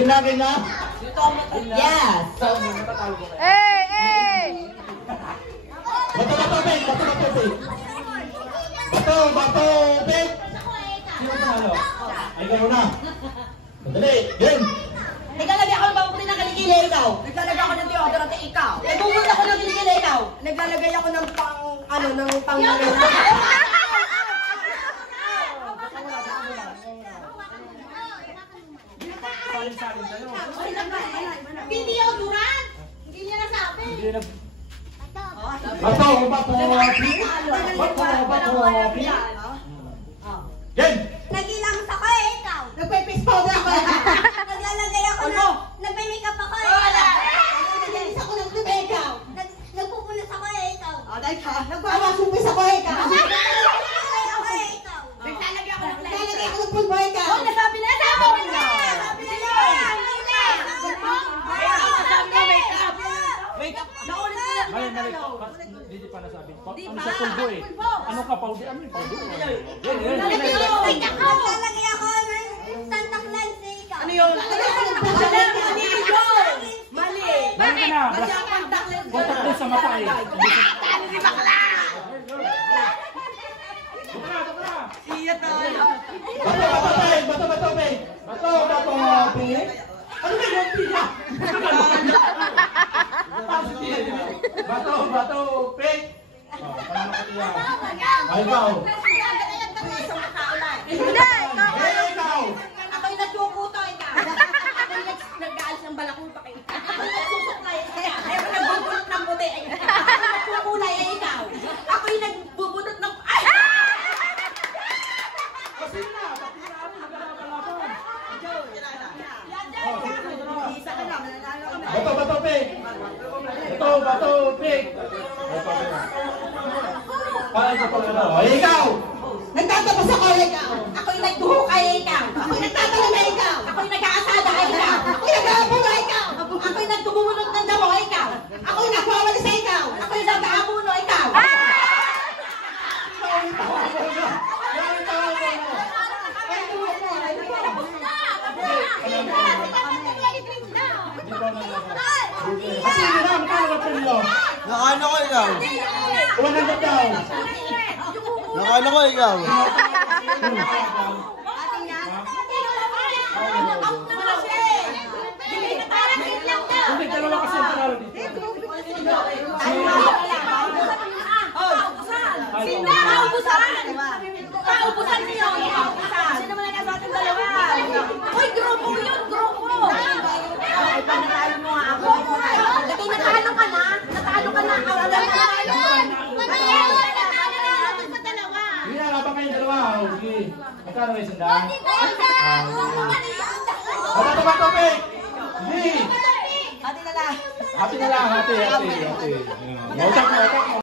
Ginagay na? Yes. Hey! Bato, Pig! Bato, Pig! Sino panalo? Ay, kayo na. Madali, game! Naglalagay ako ng bangputi ng kilikili, ikaw. Naglalagay ako ng deodorant, ikaw. Nagbubuti ako ng kilikili, ikaw. Naglalagay ako ng pang Hindi ako duran. Hindi niya nasabi. Bato, Pig! Pig! Game! Nagilang ako eh, ikaw. Nagpe-face powder ako. Naglalagay ako Ano? nagme-makeup ako eh. Wala. Nagalinis ako ng tube, ikaw. Nagpupunas ako eh, ikaw. Dahil ka. Nagwawasupis ako, ikaw. Naglalagay ako eh, ikaw. Naglalagay ako ng pulbo, ikaw. Oh, nasabi na. Sabi na yun. Makeup. Naulit ko na. Mali. Hindi pa nasabi. Ano sa pulbo eh? Ano ka powder? Ano yung powder? Naglalagay ako ng Santa Claus eh, ikaw. Ano yun? Mali. Mali ka na. Kontak din sa mata eh. Ano si bakla? Iya tayo. Bato, Pig! Ano ba yung Pig? Bato, Pig! Ay, ikaw! Hindi! Ikaw! Ako'y nagkukuto, ikaw. Ako'y nag-aalis ng balakubak, ikaw. Ako'y nagsusuklay, ikaw. Ako'y nagbubunot ng puti, ikaw. Ako'y nagkukulay, ikaw. Ako'y nagbubunot ng... Ay! Bato, Pig! Bato, Pig! Ay, ikaw! Nagtatapos ako, ikaw. Ako'y nagduhukay, ikaw. Ako'y nagtatalon na, ikaw. Ako'y nag-aasada, ikaw. Ako'y nag-aabuno, ikaw. Ako'y nagtubunot ng damo, ikaw. Ako'y nagwawalis, ikaw. Ako'y nag-aabuno, ikaw. Nakaano ko ikaw? Nakaano ko ikaw? Hindi, dalawa kasi ang panalo dito. Kaubusan niyo! Sino man nagkasa ating dalawa? Uy, grupo yun! Grupo! Ay, panatalo mo nga ako. Ito, natalo ka na! Natalo ka na! Hindi na, labang kayong dalawa. Sige. Magkano kayo sandaan? Bato, Pig! Hindi! Hati na lang! Hati na lang, hati. Mautak mo.